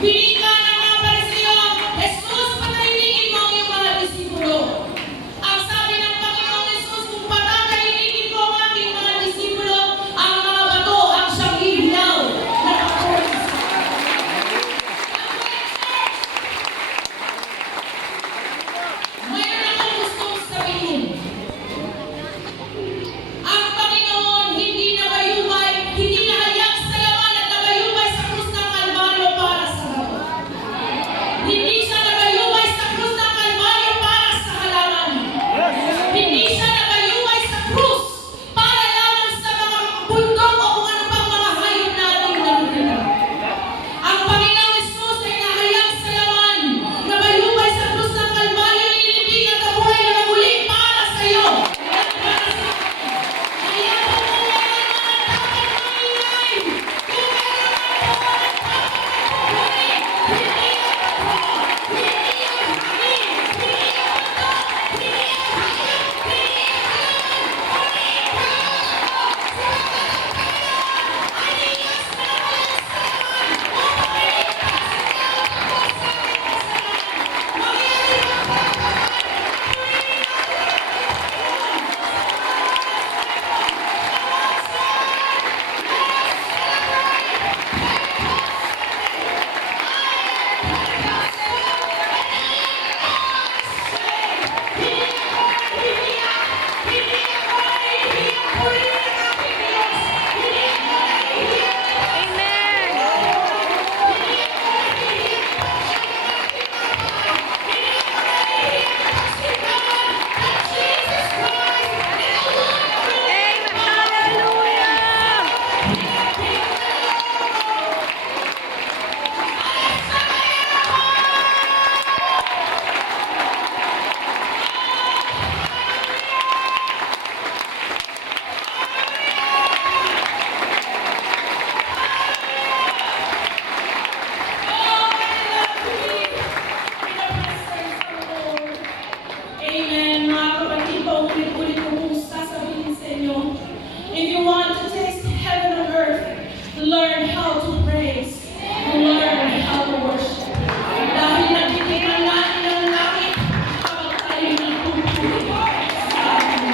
Pinili ka na nga para sa iyo, Jesus, patahimikin mo ang iyong mga disipulo. Ang sabi ng Panginoong Jesus, kung patahimikin ko ang aking mga disipulo, ang mga bato ang siyang ilaw na apoy. Mayroon akong gustong sabihin. Ang Panginoon hindi nabayubay, hindi nahayak sa laman at nabayubay sa krus ng Kalbaryo para sa bato. Hindi siya nabayubay sa krus ng Kalbaryo para sa halaman. Hindi siya nabayubay sa krus para lamang sa mga bundok o kung ano pang mga hayop na ating nakikita. Ang Panginoong Jesus ay nahayak sa laman, nabayubay sa krus ng Kalbaryo, inilibing at nabuhay na muli para sa iyo. Kaya kung meron man dapat maingay, kung meron man dapat mabuhay, hindi ang ako, hindi ang hangin, hindi ang bato, hindi ang hayop, hindi ang halaman, kundi Aniyas na walang salaman, upalitas sa iyong kapos sa kasalan, mangyari ang pagkaman, Amen. Mga kapatid, paulit-ulit ko kung sasabihin sa inyo, if you want to taste heaven on earth, learn how to praise, learn how to worship. Dahil nagtitingnan natin ng langit kapag tayo nagtutulog sa atin.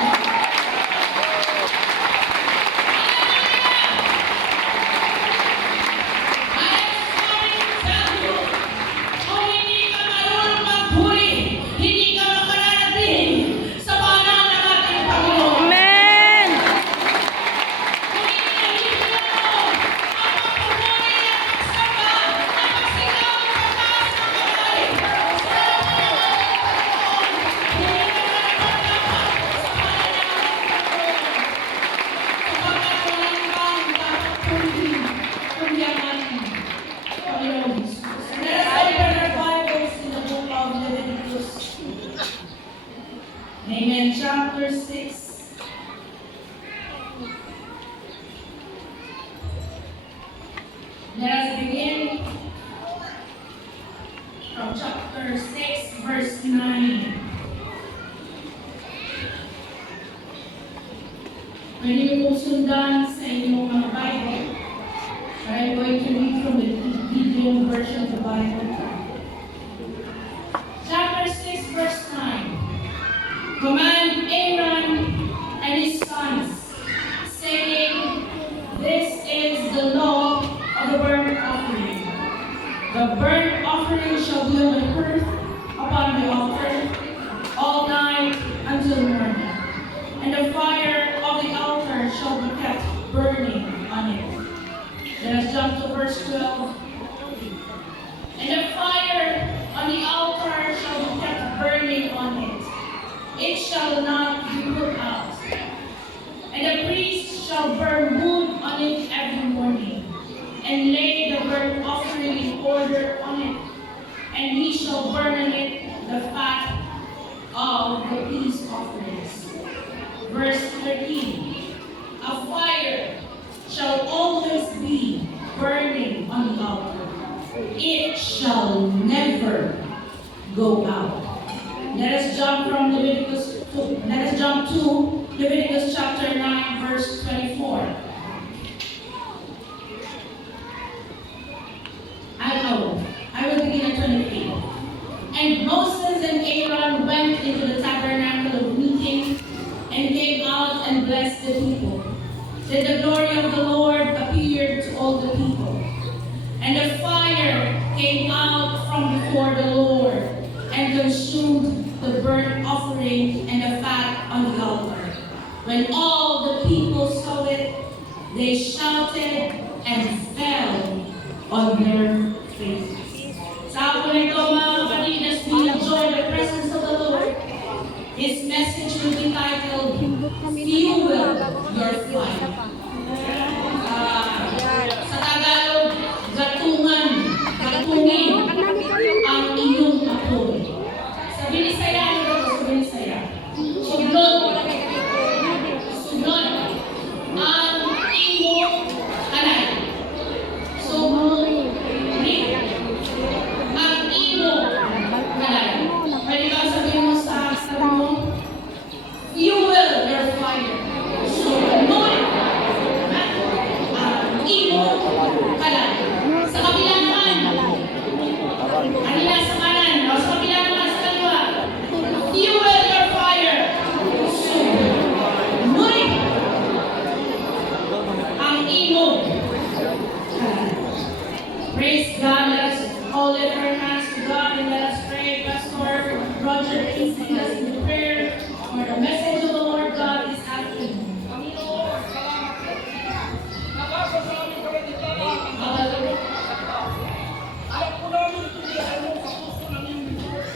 Kung hindi ka marunong maghuli, hindi ka makararating sa panahon ng ating Panginoon. Amen. Kung inihihilan mo ang pagpupuri at pagsamba, ang pagsigaw sa taas ng kamay, sa panahon ng ating Panginoon, hindi ka mararamdaman sa panahon ng ating Panginoon. Sapagkat walang ibang dapat purihin kundi ang ating Panginoon Jesus. And let us open our Bibles in the book of Leviticus. Amen. Chapter 6. Let us begin from chapter 6, verse 9. Pwede niyo pong sundan sa inyong mga Bible. I'm going to read from the Gideon version of the Bible. Chapter 6, verse 9. Command Aaron and his sons, saying, this is the law of the burnt offering. The burnt offering shall be on the hearth upon the altar all night until morning, and the fire of the altar shall be kept burning on it. Let us jump to verse 12. And the fire on the altar shall be kept burning on it. It shall not be put out. And the priest shall burn wood on it every morning, and lay the burnt offering in order on it. And he shall burn on it the fat of the peace offerings. Verse 13. A fire shall always be burning on the altar. It shall never go out. Let us jump to Leviticus chapter 9, verse 24. I know And Moses and Aaron went into the tabernacle of meeting and came out and blessed the people. Then the glory of the Lord appeared to all the people. And the fire came out from before the Lord and consumed the burnt offering and the fat on the altar. When all the people saw it, they shouted and fell on their faces. Sa ako nito mga kapatid, as we enjoy the presence of the Lord, His message will be titled, Fuel Your Fire. Sa Tagalog, gatungin ang iyong apoy. Sa Binisaya, ano ba ito sa Binisaya? Suglod ang iyong kanay. Suglod ang iyong kanay. Pwede ka sabihin mo sa sarili mo, fuel your fire. Suglod ang iyong kanay. Sa kabila naman, kanina sa kanan, o sa kabila naman sa kaliwa, fuel your fire. Suglod ang iyong kanay. Praise God. Let us all lift our hands to God and let us pray. Pastor Roger is leading us in prayer for the message of the Lord God this afternoon. Alam ko namin tulisan mo sa puso ng iyong Diyos.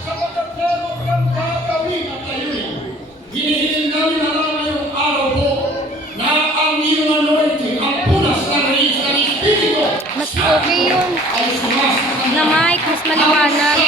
Sapagkat meron kang gagawin at layunin. Hinihiling namin na lang ngayong araw po na ang iyong anointing, ang punas ng release ng Espiritu Mas okay yun. ay sumasakang Na mic, mas maliwanag.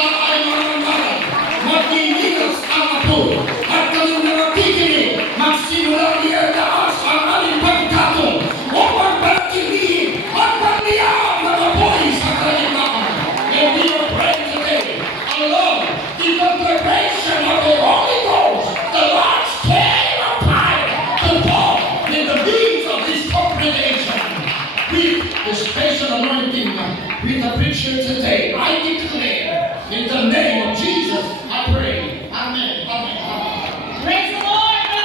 Magliligas ang apoy at kanyang nakakikinig magsimulang iartaas ang aling pagkatong upang pagkilihin at pagliyaan ng apoy sa kalimitan. And we are praying today along the congregation of the Holy Ghost, the Lord's flame of fire to fall in the midst of this congregation. With the special anointing with the preacher today, I declare in the name of Jesus, I pray. Amen. Amen. Amen. Praise the Lord.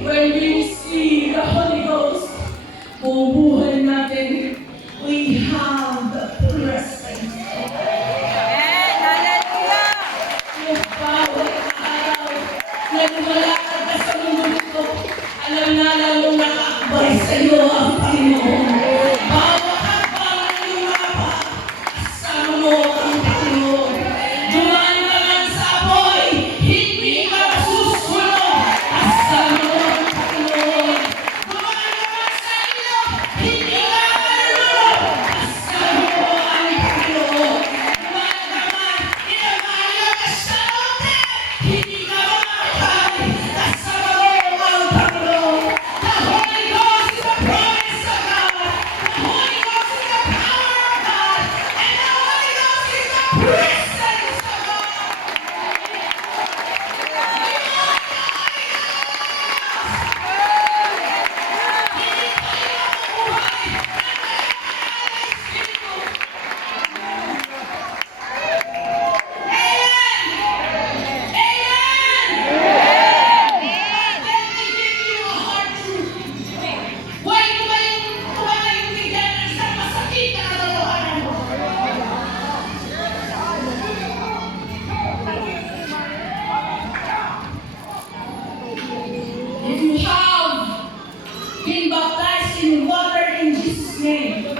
When we receive the Holy Ghost, bubuhay natin, we have the presence. Yung bawat araw na lumalakad ka sa mundo ko, alam na lalong nakaakbay sa iyo ang Panginoon. Bawat habang na lumapa, kasama mo ang Panginoon. Dumaan ka man sa apoy, hindi ka susunod. Kasama mo ang Panginoon. Dumaan ka man sa ilog, hindi ka malulunod. Kasama mo ang Panginoon. Dumaan ka man, inamayo ka sa monte, hindi ka mamatay. Kasama mo ang Panginoon. The Holy Ghost is the promise of God. The Holy Ghost is the power of God. And the Holy Ghost is the presence of God. If you have been baptized in water in Jesus' name,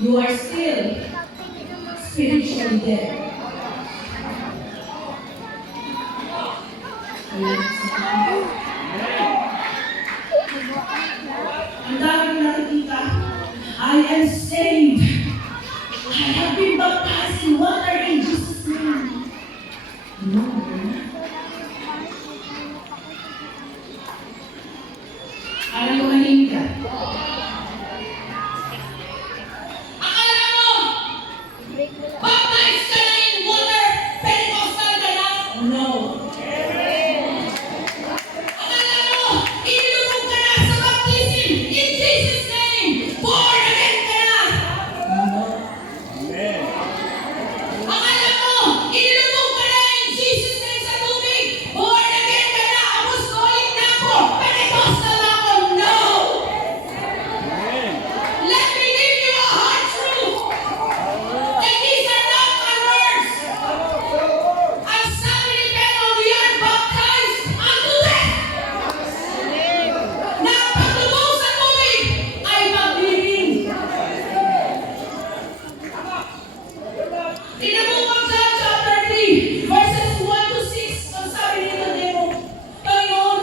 you are still spiritually dead. Ang daming nakikita, I am saved. I have been baptized in water in Jesus' name. No, you're not. Alam mo mahingin ka. Akala mo, baptized ka na in water, Pentecostal ka na? No. Akala mo, inilubog ka na sa baptism in Jesus' name, born again ka na? No. Akala mo, inilubog ka na in Jesus' name sa tubig, born again ka na, apostolic na ako, Pentecostal na ako? No. Let me give you a hard truth. And these are not my words. Ang sabi ni Pedro, we are baptized unto death. Na ang paglubog sa tubig ay paglilibing. Tinabog ang John chapter 3, verses 1 to 6. Ang sabi ni Nicodemo, Panginoon,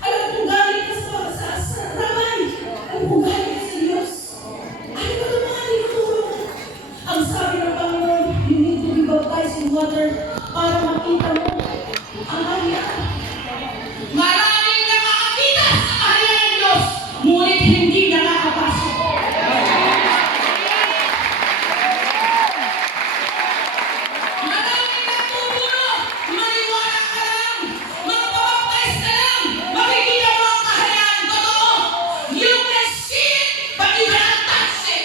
alam kong galing ka sa ramay. Alam kong galing ka sa Diyos. Ano ba ito mga tinuturo mo? Ang sabi ng Panginoon, you need to be baptized in water para makita mo ang kaharian. Maraming nakakakita sa kaharian ng Diyos, ngunit hindi nakakapasok. Maraming nagtuturo, maniwala ka lang, magpapaptize ka lang, makikita mo ang kaharian. Totoo, you can see it, but you cannot touch it.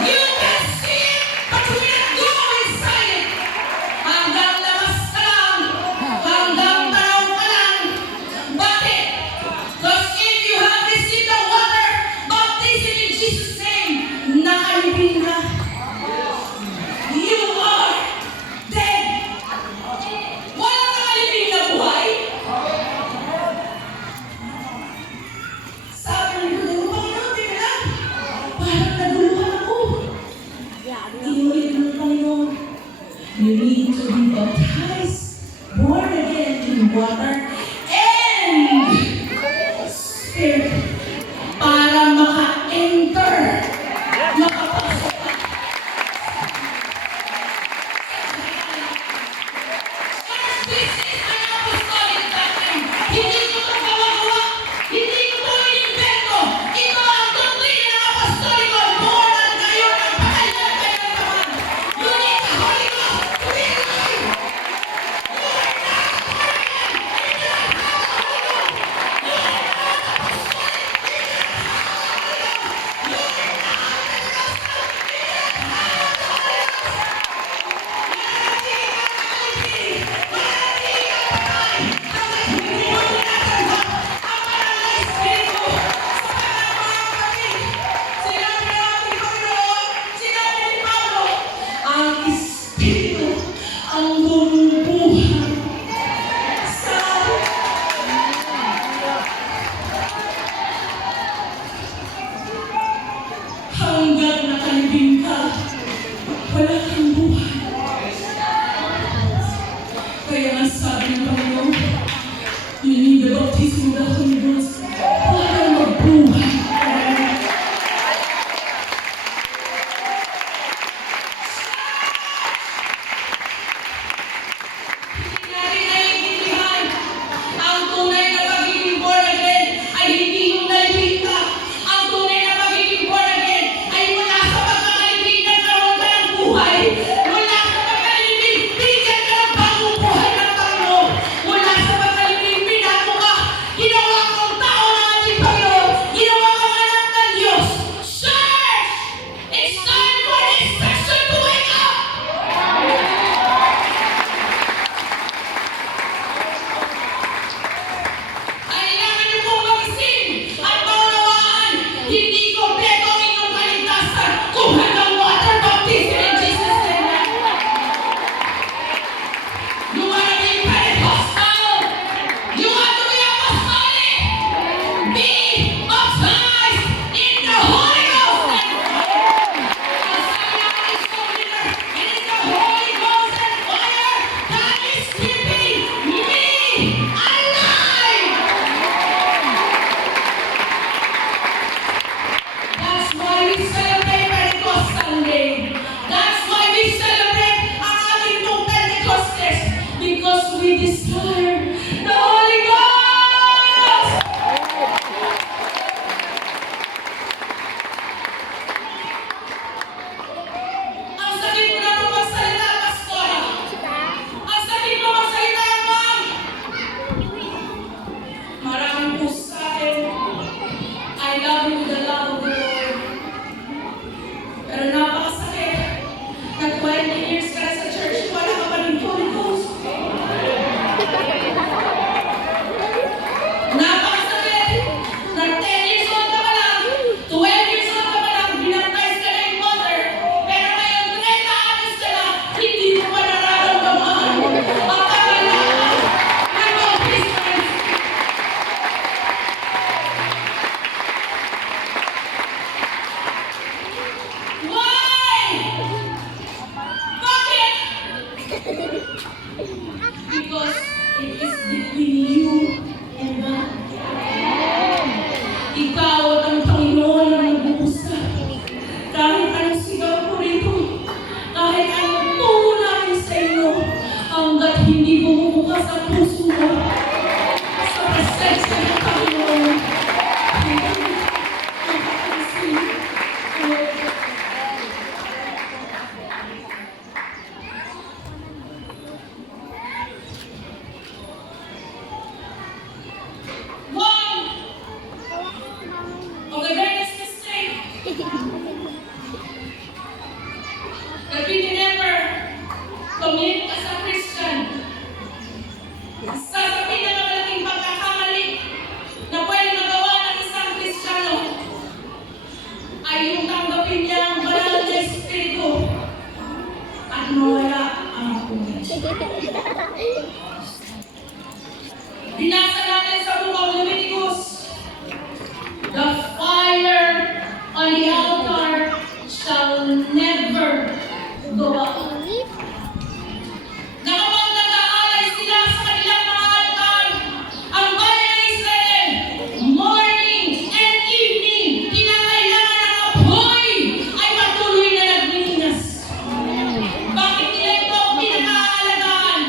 You can see it, but you cannot go inside it. Hanggang labas ka lang, hanggang tanaw ka lang. Bakit? Because if you have received the water, baptism in Jesus' name, nakalibing na. You are dead. Walang nakalibing na buhay. Sabi ni Nicodemo, Panginoon, teka lang. Parang naguluhan ako. Inulit ng Panginoon, you need to be baptized, born again in water and Spirit para maka-enter, makapasok ka. This is an apostolic doctrine. Hindi ko ito gawa-gawa. Hindi ko ito inimbento. Ito ang doktrina ng apostoliko. Born at ngayon ang pahayag kayo ng Taman. You need the Holy Ghost to be alive. You are not born again in the desire the Holy Ghost! Ang sakit mo na kung magsalita, Pastor. Ang sakit mo magsalita, Ma'am. Maraming po sa akin, I love you with the love of the Lord. Pero napakasakit na 20 years ka na sa church, wala ka pa ng Holy Ghost. Napakasakit na 10 years old ka pa lang, 12 years old ka pa lang, binaptize ka na in water, pero ngayon 30 anos ka na, hindi mo pa nararamdaman ang kagalakan ng baptism. Why? Bakit? Because it is between you and God. Ikaw at ang Panginoon ang nag-uusap. Kahit anong sigaw ko rito, kahit anong tungo namin sa inyo, hanggat hindi bumubukas ang puso mo sa presensya ng Panginoon. Hindi makakapansin. One of the greatest mistakes that we can ever commit as a Christian. Isa sa pinakamalaking pagkakamali na pwede magawa ng isang Kristiyano ay yung tanggapin niya ang banal na Espiritu at mawala ang apoy. Binasa natin sa Book of Leviticus, the fire on the altar shall never go out. Na kapag nag-aalay sila sa kanilang mga altar, ang bayan ng Israel, morning and evening, kinakailangan ng apoy ay patuloy na nagninas. Bakit nila ito pinag-aalagaan?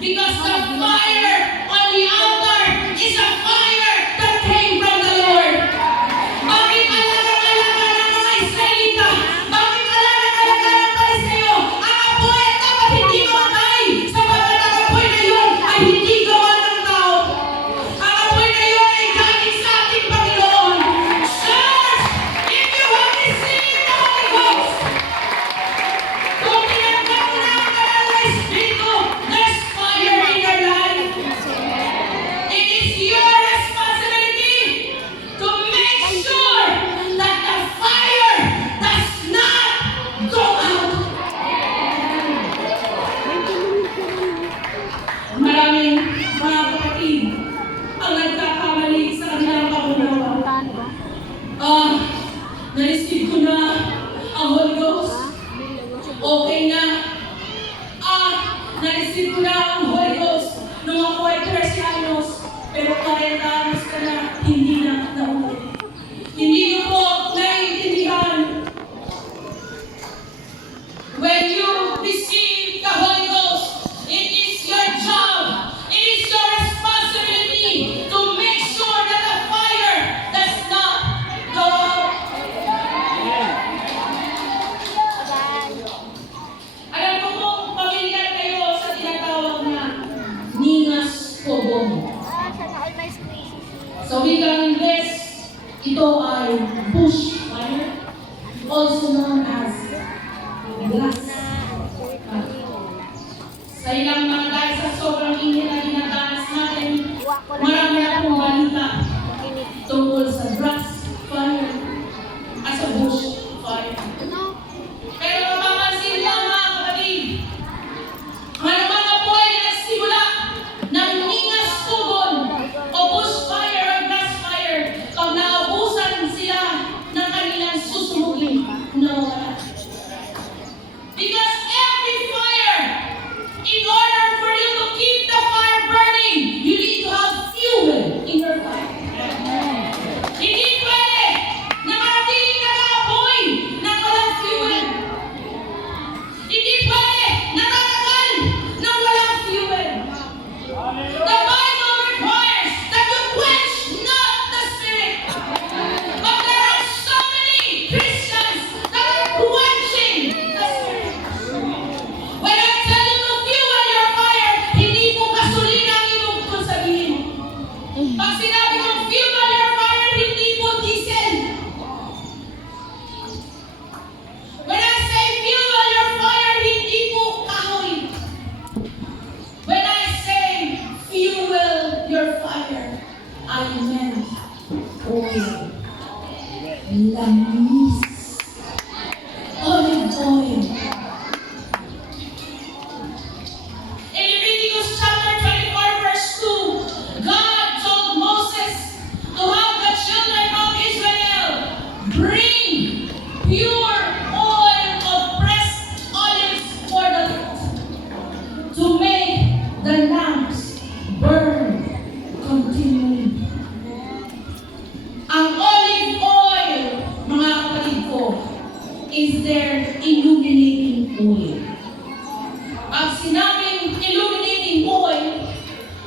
Because the fire on the altar is a fire that came from the Lord. Bakit alaga-alaga ng mga Israelita? Bakit alaga-alaga ng Pariseo? Ang apoy ay dapat hindi mamatay, sapagkat ang apoy na yun ay hindi gawa ng tao. Ang apoy na yun ay galing sa ating Panginoon. Church, if you have received the Holy Ghost, kung tinanggap mo na ang banal na Espiritu, there's fire in your life. It is your responsibility to make sure that the fire does not go out. Maraming mga kapatid ang nagkakamali sa kanilang pangunawa. Na-receive ko na ang Holy Ghost. Okay na. Na-receive ko na ang Holy Ghost nung ako ay 13 anos, pero 40 anos ka na, hindi na naulit. Hindi mo po naiintindihan. When you receive the Holy Ghost, it is your job, it is your responsibility to make sure that the fire does not go out. Alam ko kung pamilyar kayo sa tinatawag na Ningas Kobong. Sa wikang Ingles, ito ay bush fire, also known as glass fire. Sa ilang mga dahil sa sobrang init na dinadanas natin, marami na pong balita tungkol sa grass fire at sa bush fire. Pero mapapansin lang mga kapatid, ang anumang apoy na nagsimula ng ningas tugon o bush fire or grass fire, pag naubusan sila ng kanilang susumugin, nawawala. Because every fire, in order for you to keep the fire burning, you need to have fuel in your fire. Hindi the lamps burn continually. Ang olive oil, mga kapatid ko, is their illuminating oil. Pag sinabing illuminating oil,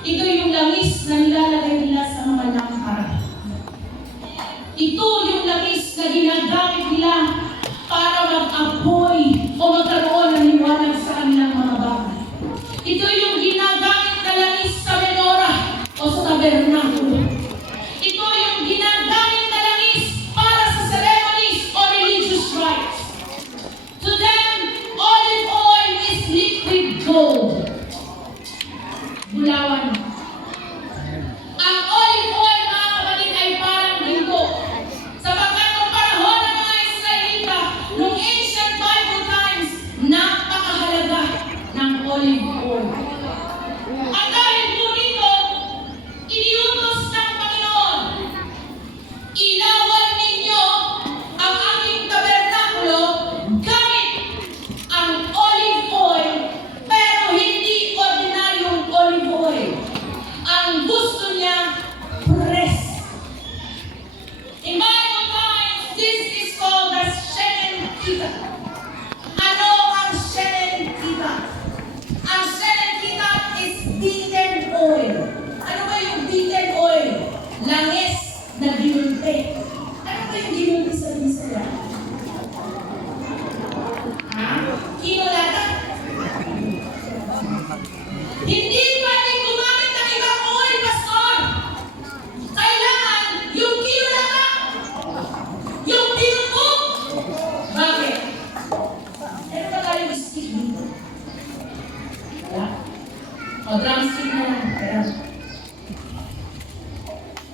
ito yung langis na nilalagay nila sa mga lampara. Ito yung langis na ginagamit nila para mag-apoy o magkaroon ng liwanag sa kanilang mga bagay. Ito yung ginagamit na langis sa menorah o sa tabernakulo. Ito yung ginagamit na langis para sa ceremonies o religious rites. To them, olive oil is liquid gold. Bulawan. Ang olive oil, mga kapatid, ay parang ginto. Sapagkat noong panahon ng mga Israelita, noong ancient Bible times, napakahalaga ng olive oil. At dahil po dito, iniutos ng Panginoon, ilawan ninyo ang aking tabernakulo gamit ang olive oil, pero hindi ordinaryong olive oil. Ang gusto niya, press. In Bible times, this is called the Shenen Kita. Ano ang Shenen Kita? Ang Shenen Kita is beaten oil. Ano ba yung beaten oil? Langis na ginulpe. Ano ba yung ginulpe sa Bisaya? Ha? Kinulata? Hindi pwede gumamit ng ibang oil, pastor. Kailangan yung kinulata. Yung tinupok. Bakit? Ano ba tayo stick dito? Wala. O drumstick na lang. Pero,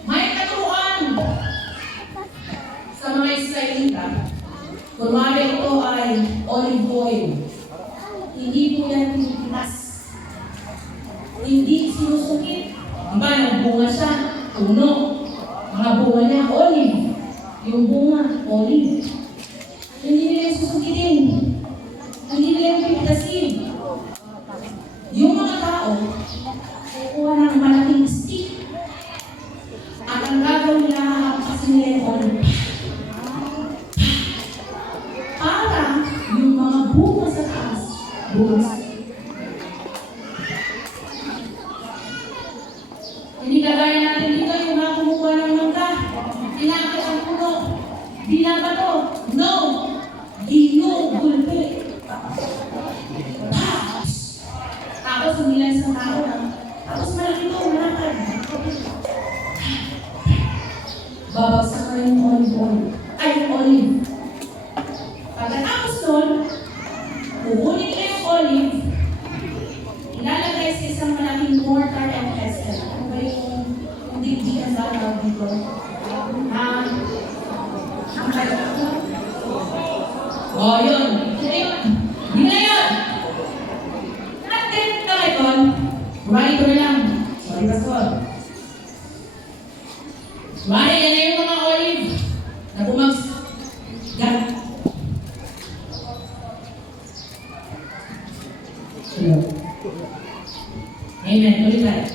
may katuruan sa mga Israelita. Kunwari ito ay olive oil. Hindi po yan pinipitas. Hindi sinusungkit. Diba, nagbunga siya, puno. Mga bunga niya, olive. Yung bunga, olive. Hindi nila yung susukitin. Hindi nila yung pipitasin. Yung mga tao, kukuha ng malaking stick. At ang gagawin nila, hapakasin nila yung olive. Para yung mga bunga sa taas, bunga. Hindi kagaya natin dito, yung mga kumukuha ng mangga, tinakot ang puno, binabato, no, ginugulpe. Tapos umilan sa tao lang, tapos malaki ito, malakad. Babagsak na yung olive oil, ay olive. Pagkatapos nun, kukunin nila yung olive, ilalagay sa isang malaking mortar and pestle. Ano ba yung digdigan daw tawag dito? Yun. Yun na yun. At then, nakaiton, kumari ko na lang. Sorry, pastor. Kumari, yan na yung mga olive na bumagsak. Amen. Tuloy tayo.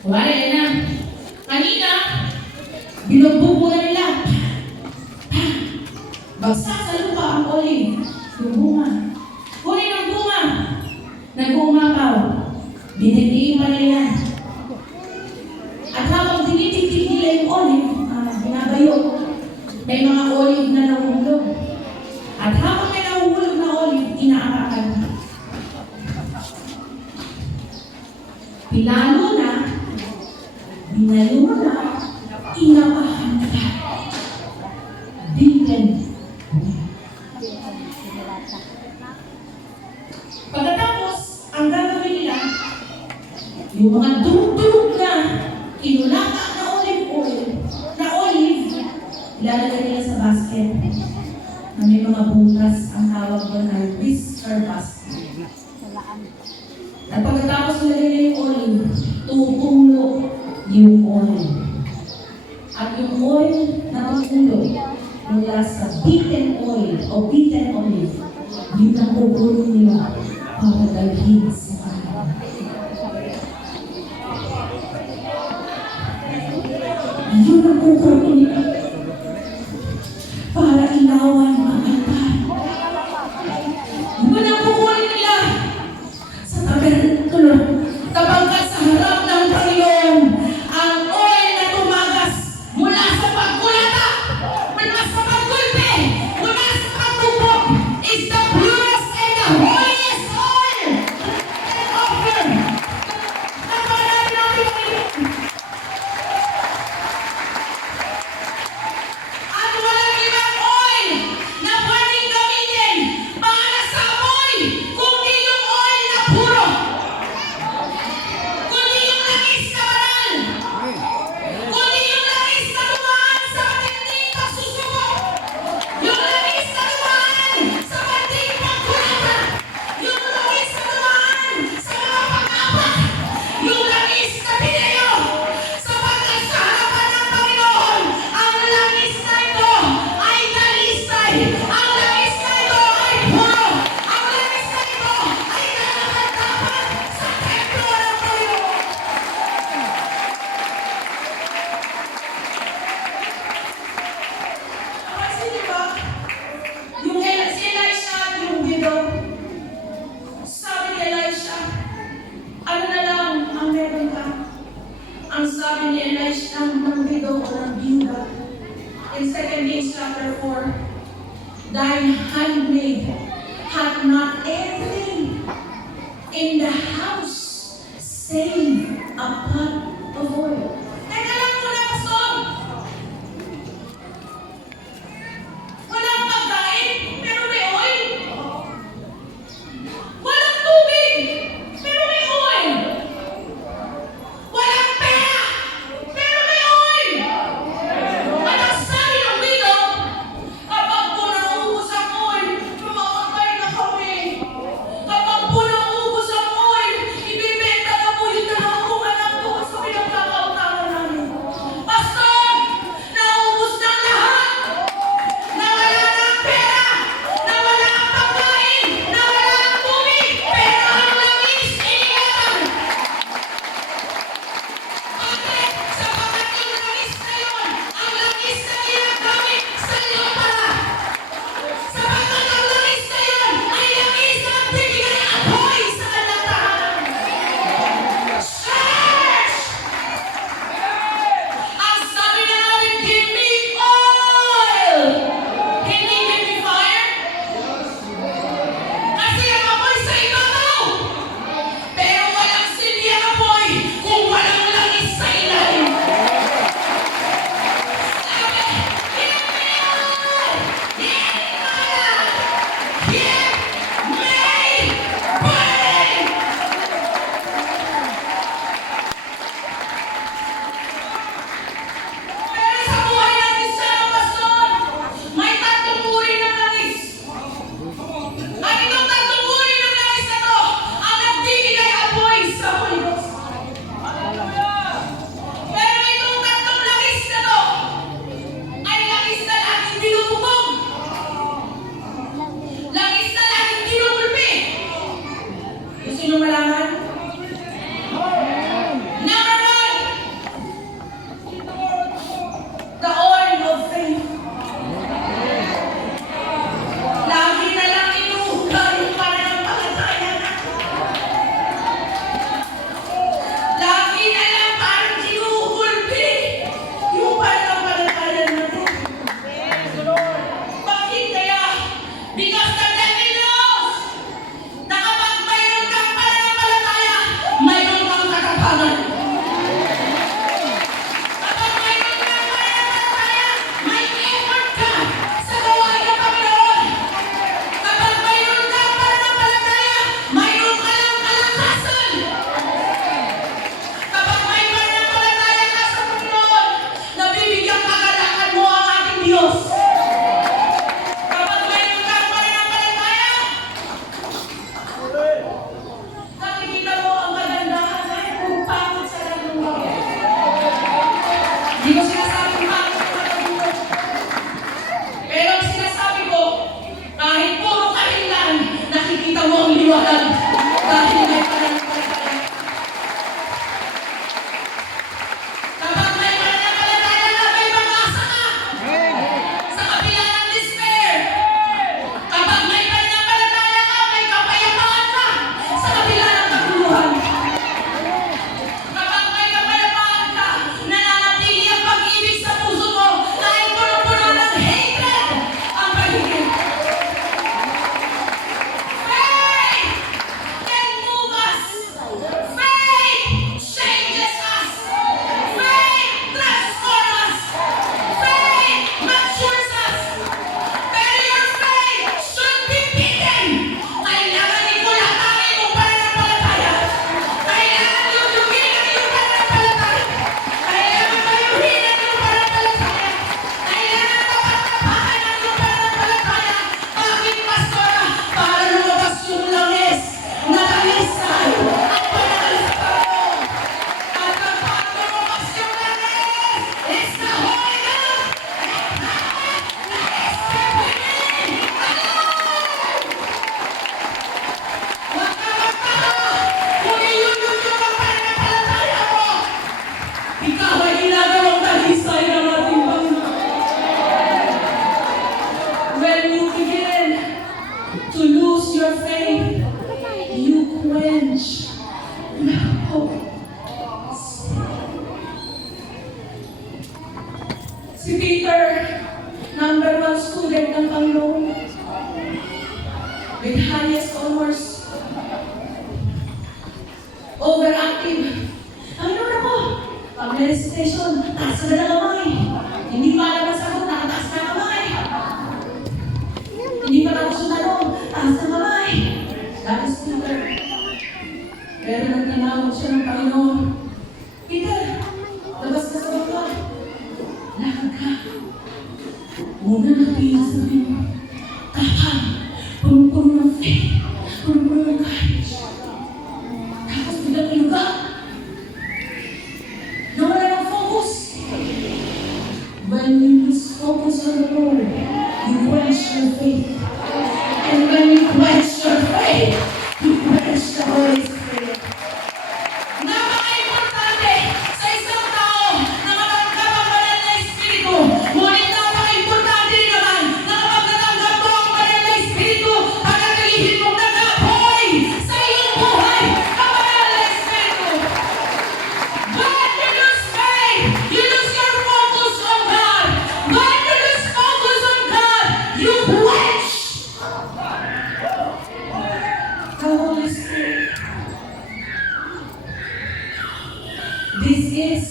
Kumari, yan na. Kanina, binububo na nila. Bagsak sa lupa ang olive. Yung bunga. Kunin ang bunga. Nag-uumakaw. Binitiin pa nila yan. At habang tinitik-tik nila yung olive, binabayo, may mga olive na nahuhulog. At habang may nahuhulog na olive, inaarakan. Pinalo na, binayo na, inapahan na. Beaten. Pagkatapos, ang gagawin nila, yung mga durug-durug na kinulata na olive, ilalagay nila sa basket na may mga butas, ang tawag doon ay whisker basket. At pagkatapos nilagay nila yung olive, tutulo yung oil. At yung oil na tutulo mula sa beaten oil o beaten olive, yun ang pupulong nila para dalhin sa kanila. Yun ang kukunin nila para ilawan ang altar. Yun ang kukunin nila sa tabernakulo. Tapagkat sa harap ng Panginoon, ang oil na tumagas mula sa pagkulata, mula sa pagkulpe, mula sa pagtupok, is the purest and the holiest oil and offer. Napakalabi natin Panginoon. At walang ibang oil na pwedeng gamitin para sa apoy, kundi yung oil na puro. Kundi yung langis na banal. Kundi yung langis na dumaan sa matinding pagsusuko. Yung langis na dumaan sa matinding pagkulata. Yung langis na dumaan sa mga pag-apak. Yung langis na pinayo. Sapagkat sa harapan ng Panginoon, ang langis na ito ay dalisay. Ang langis na ito ay puro. Ang langis na ito ay nalalaman sa templo ng Panginoon. Kasi diba, si Elisha at yung widow, sabi ni Elisha, ano na lang ang meron ka? Ang sabi ni Elisha ng widow o ng biyuda, in 2 Kings chapter 4, thine handmaid hath not anything in the house save a pot of oil. Teka lang muna, Pastor. Walang pagkain, pero may oil. Walang tubig, pero may oil. Walang pera, pero may oil. At ang sabi ng widow, kapag po nauubos ang oil, lumakakay na kami. Kapag po nauubos ang oil, ibibenta na po yung 2 anak ko sa pinagkakautangan overactive. Panginoon ako, pag may recitation, taas ka na ng kamay. Hindi pa alam ang sagot, nakataas na ang kamay. Hindi pa tapos yung tanong, taas na kamay. That is Peter. Pero nang tinawag siya ng Panginoon, Peter, labas ka sa baba. Lakad ka. Muna natin sa amin. Tapang, punong-puno ng faith, punong-puno ng courage. Tapos biglang inuga. Nawala ng focus. When you lose focus on the Lord, you quench your faith. And when you quench your faith, you quench the Holy Spirit. Napaka-importante sa isang tao na matanggap ang banal na Espiritu. Ngunit napaka-importante rin naman na kapag natanggap mo ang banal na Espiritu, pagkakalihin mong nag-apoy sa iyong buhay ang banal na Espiritu. When you lose faith, you lose your focus on God. When you lose focus on God, you quench the Holy Spirit. This is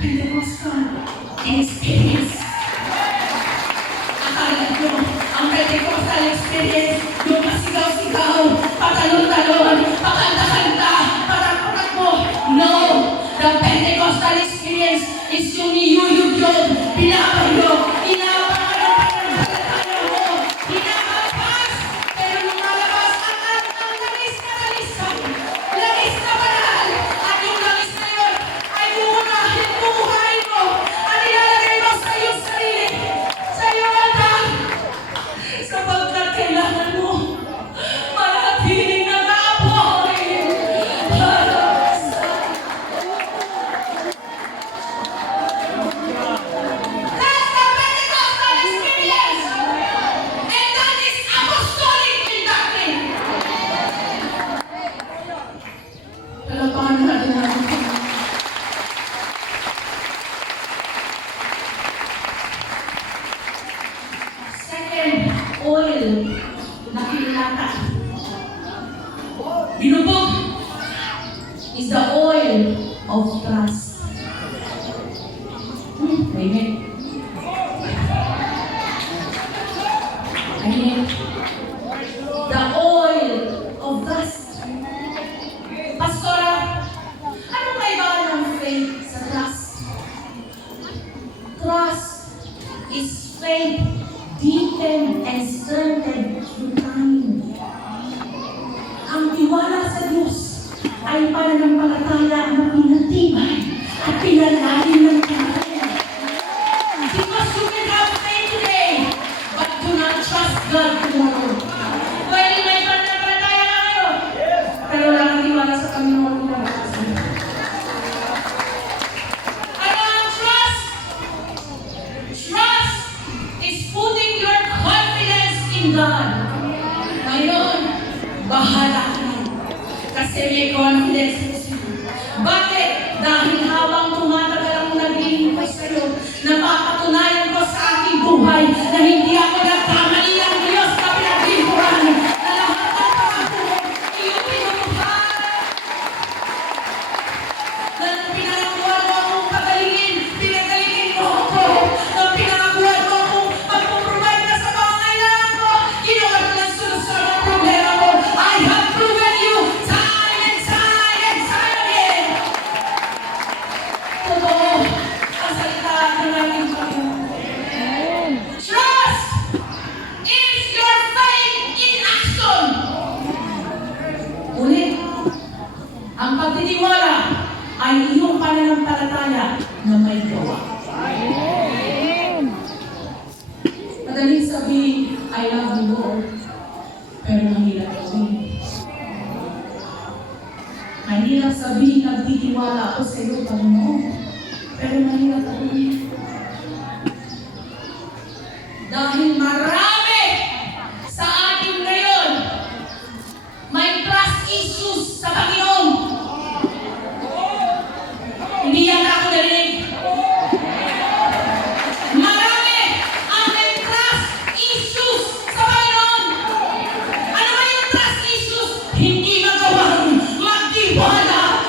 Pentecostal experience. Akala nyo, ang Pentecostal experience, yung pasigaw-sigaw, patalon-talon, pakanta-kanta, patak-patak-mo. No! The Pentecostal experience is yung niyuyugyog, pinapayog, inapakalapay mo, pinakalabas, pero lumalabas ang langis na talisay, langis na banal, at yung langis na yun ay buunahin, buuhayin mo, at ilalagay mo sa iyong sarili, sa iyong altar, sapagkat kailangan mo manatiling nag-aapoy para sa That's the Pentecostal experience. And that is apostolic in doctrine. Palapakan natin natin. Second, oil na kinilata. Binubog is the oil of trust. Amen. Amen. The oil of trust. Pastora, ano kaibahan ng faith sa trust? Trust is faith deepened and strengthened through time. Ang tiwala sa Diyos ay pananampalataya na pinatibay at pinalalim ng Panginoon. Because you can have faith today, but do not trust God tomorrow. Pwede may pananampalataya na kayo, pero wala kang tiwala sa Panginoon. Ano ang trust? Trust is putting your confidence in God. Ngayon, bahala ka na. Kasi may confidence mo siya. Bakit? Dahil habang tumatagal ang naglilingkod sa iyo, napapatunayan ko sa aking buhay na hindi ako nagkamali ng Diyos na pinaglingkuran. Na lahat ng pangako iyong pinubuhay. Na nung pinangakuan mo akong pagalingin, pinagalingin mo ako. Nung pinangakuan mo akong magpuprovide ka sa pangangailangan ko, ginawa ko ng solusyon ng problema mo. I have proven you time and time and time again. Totoo, ang salita ng ating Panginoon. Trust is your faith in action. Ulit, ang pagtitiwala ay iyong pananampalataya na may gawa. Madaling sabihin, I love you, Lord, pero mahirap gawin. Mahirap sabihin, nagtitiwala ako sa iyo, Panginoon, pero mahirap gawin. Dahil marami sa atin ngayon may trust issues sa Panginoon. Hindi yan ako narinig. Marami ang may trust issues sa Panginoon. Ano ba yung trust issues? Hindi magawang magtiwala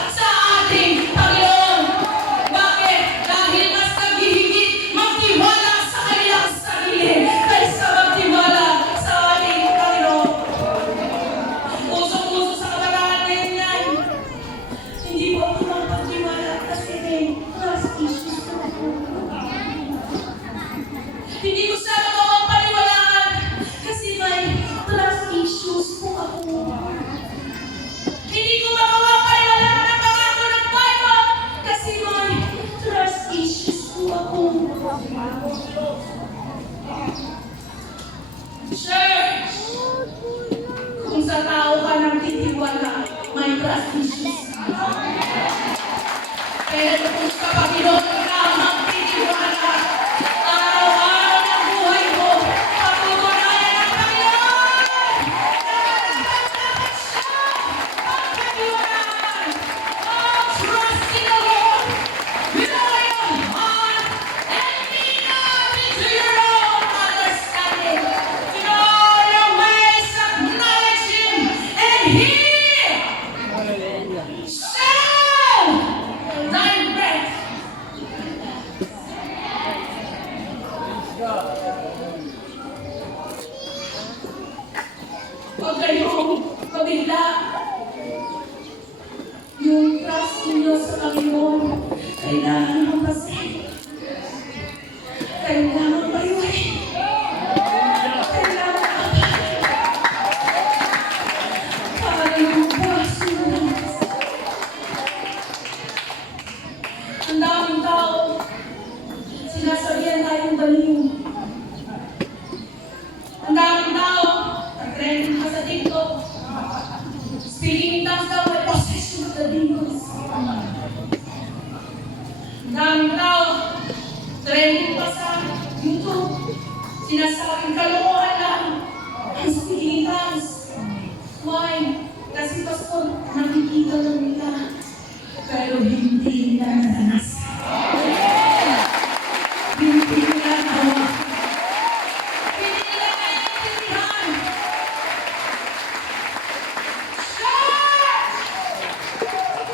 Church, kung sa tao ka nang titiwala, may trust issues ka. Pero kung sa Panginoon ka magtitiwala, araw-araw ng buhay mo, patutunayan ang Panginoon! Nakakatakas siya! Pagkatiwalaan! Trust in the Lord! Rely on God! And lean not into your own understanding! In all your ways acknowledge Him, and He shall direct. Huwag kayong mabigla. Yung trust ninyo sa Panginoon, kailangan mapasin. Kailangan bayuhin. Kailangan apahin. Para yung pasunod. Ang daming tao, sinasabihan tayong baliw. Ang daming tao, nag-trending pa sa TikTok. Speaking in tongues daw, may possession of the demons. Ang daming tao, trending pa sa YouTube. Sinasabing kalokohan lang ang speaking in tongues. Why? Kasi pastor, nakikita lang nila. Pero hindi nila naranasan. Hindi nila nahawakan. Hindi nila naiintindihan. Church!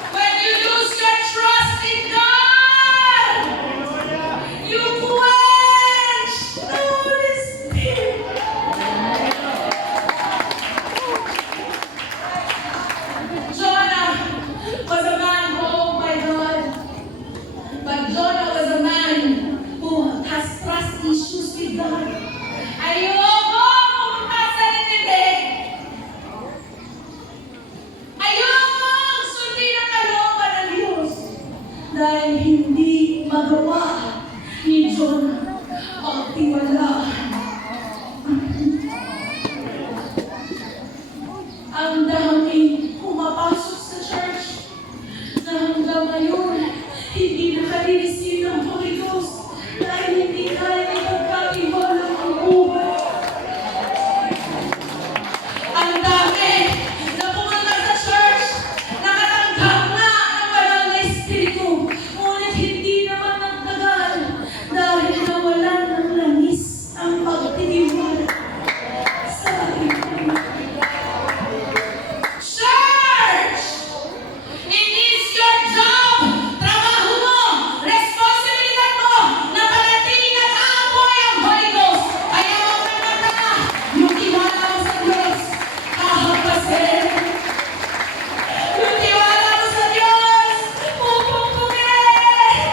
When you lose your trust in God, you quench the Holy Spirit. Jonah was a man called by God. But Jonah was a man who has trust issues with God. Ayoko pumunta sa nitibig. Ayoko sundin ang kalooban ng Diyos. Dahil hindi magawa ni Jonah pagtiwala. Ang daming pumapasok sa church na hanggang ngayon hindi nakarireceive ng Holy Ghost dahil hindi kaya ipagkatiwala ang buhay. Ang dami na pumunta sa church, nakatanggap na ng banal na Espiritu, ngunit hindi naman nagtagal dahil nawalan ng langis ang pagtitiwala sa Panginoon. Church! It is your job, trabaho mo, responsibilidad mo, na panatili ng apoy ang Holy Ghost. Kaya huwag kang magtaka, yung tiwala mo sa Diyos, kahapasin. Yung tiwala mo sa Diyos, pupupugin.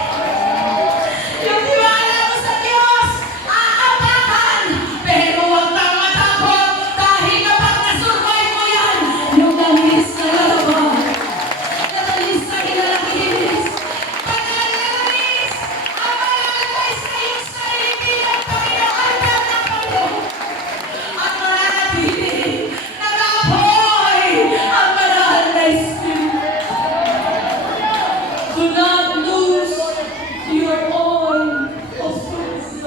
Yung tiwala mo sa Diyos, aapakan. Pero huwag kang matakot dahil kapag nasurvive mo yan, yung langis na lalabas. Natalis sa kinalakinis. Pagkalalis, ang malalagay sa iyong sarili bilang Panginoon ng Panginoon. At mananatili, nag-aapoy ang banal na Espiritu. Do not lose your oil of trust.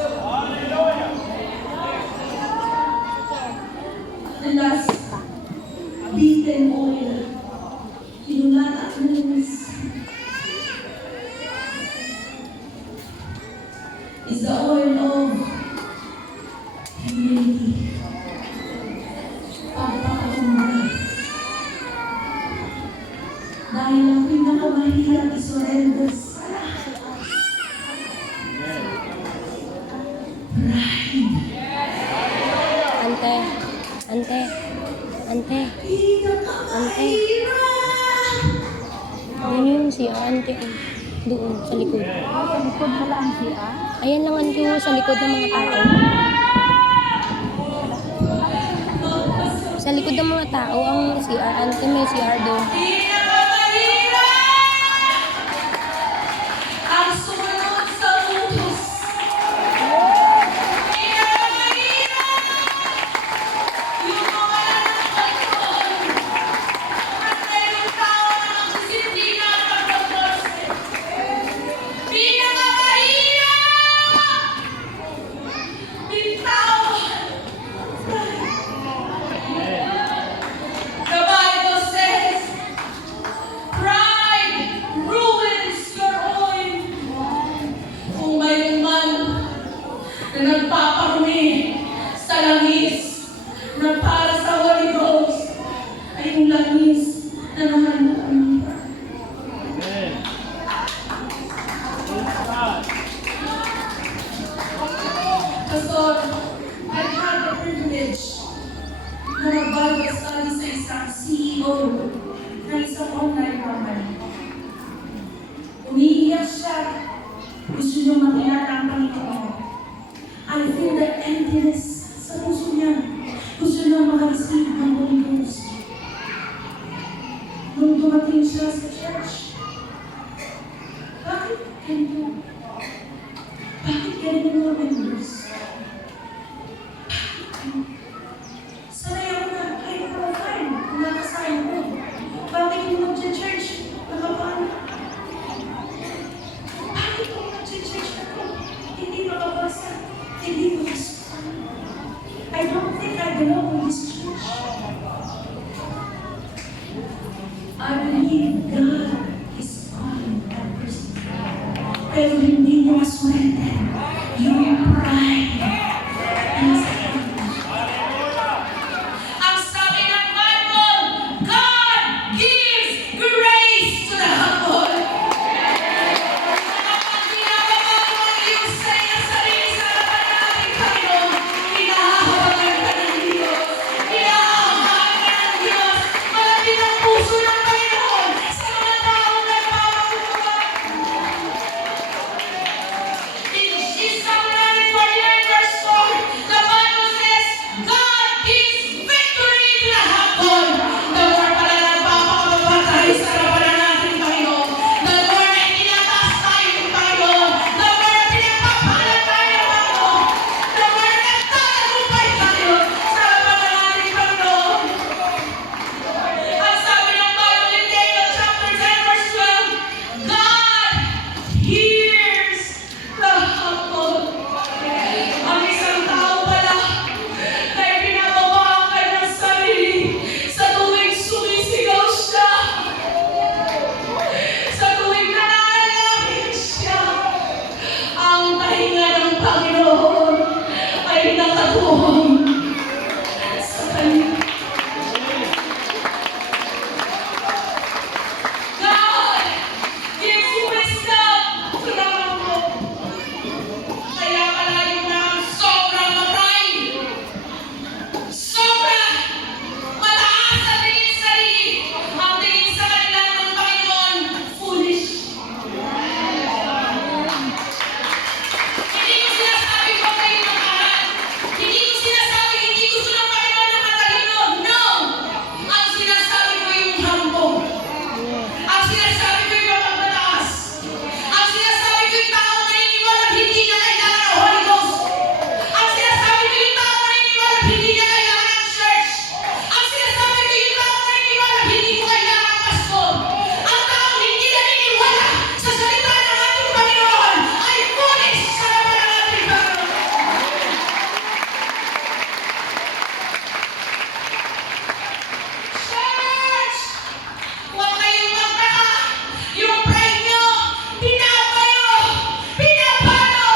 The last beaten oil, hinulata ng langis, is the oil of humility. Pagpapatumbay. Dahil ang pinakamahirap isurrender sa lahat. Pride. Ante, ante, ante. Pinakamahirap. Yun yung si ante. Doon, sa likod. Sa likod pala ang siya. Ayan lang ante yung sa likod ng mga tao. Sa likod ng mga tao, ang CR. Ante may CR doon. Pinakamahirap. Ang sumunod sa utos. Pinakamahirap. sila sa church. Bakit ganito? Bakit ganito mga members? Sanay ako na kahit ako fine, nakasaya ko. Bakit yung mag-church? Nakapaan? Bakit yung mag-church ako? Hindi makabasa, hindi makasukan. I don't think I belong in this church. I believe God is calling that person. Pero hindi niyo maswerte yung pride. Ang sabi ng Bible, God gives grace to the humble. Kapag pinapagawa mo ang iyong sarili sa harapan ng ating Panginoon, hinahawakan ka ng Diyos. Hinahawakan ka ng Diyos. Malapit ang puso ng Panginoon sa mga taong nagpapagawa. In Psalm 149 verse 4, the Bible says, God gives victory to the humble. The more pala nagpapakapatay sa harapan ng ating Panginoon, the more na itinataas tayo ng Panginoon, the more na pinagpapalan tayo ng Panginoon, the more na nagtatagumpay tayo sa harapan ng ating Panginoon. Ang sabi ng Bible in Daniel chapter 10 verse 12, God hears the humble. Ang isang tao pala na pinababa ang kanyang sarili sa tuwing sumisigaw siya, sa tuwing nananalangin siya, ang tahinga ng Panginoon ay nakatuon sa kanya. God gives wisdom to the humble. Kaya pala yung sobrang matay, sobrang mataas sa tingin sa sarili, ang tingin sa kanila ng Panginoon, foolish. Hindi ko sinasabi ko kayo makahan. Hindi ko sinasabi hindi gusto ng Panginoon ng matalino. No! Ang sinasabi ko yung humble. Ang sinasabi ko yung mapagmataas. Ang sinasabi ko yung tao na naniniwala hindi niya kailangan ng Holy Ghost. Ang sinasabi ko yung tao na naniniwala hindi niya kailangan ng church. Ang sinasabi ko yung tao na naniniwala hindi ko kailangan ng pastor. Ang tao hindi naniniwala sa salita ng ating Panginoon ay foolish sa harapan ng ating Panginoon. Church! Huwag kayong magtaka. Yung pride nyo, pinapayo, pinapalo,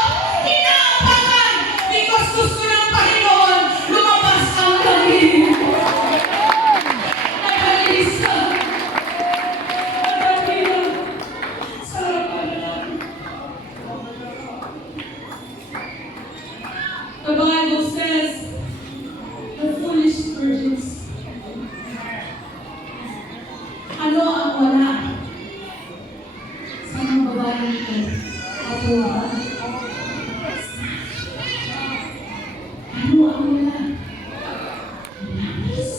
inaapakan. Because gusto ng Panginoon, lumabas ang langit. Nakalisa. Nakakila. Sa harapan natin. The Bible says, the foolish virgins. Ano ang wala sa mga babae nito? Apuha. Ano ang wala? Langis.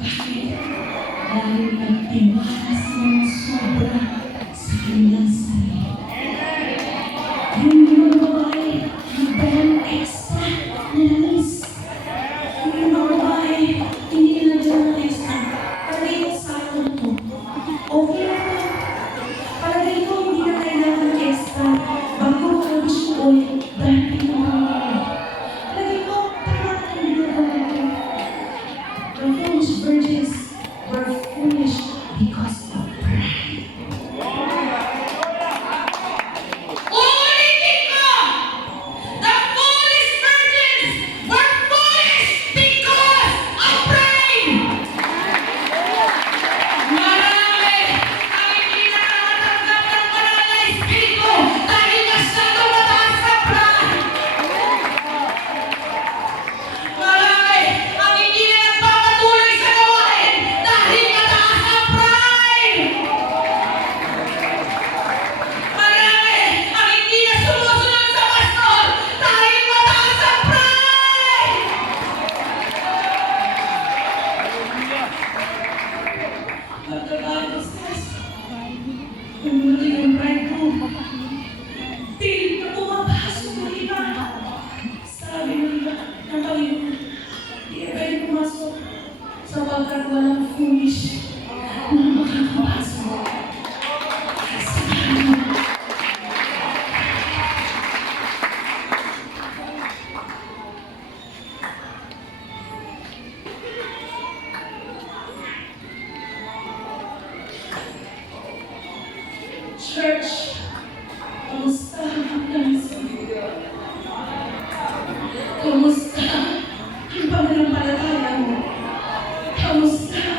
Bakit? Dahil nagtiwala silang sobra sa kanilang sarili. Yung mga babae, nagdalang extra na langis. Yung mga babae, hindi nila dyan ng extra. Palagay ko sa akin ito. Okay na po. Palagay ko hindi na kailangan ng extra. Bago ko ang gusto ko, dahil pinamahal. Palagay ko, tama na hindi na talaga. The foolish virgins were foolish because mga foolish na makakapasok sa kanya. Church, kamusta ang Panginoon? Kamusta ang pananampalataya mo? Kamusta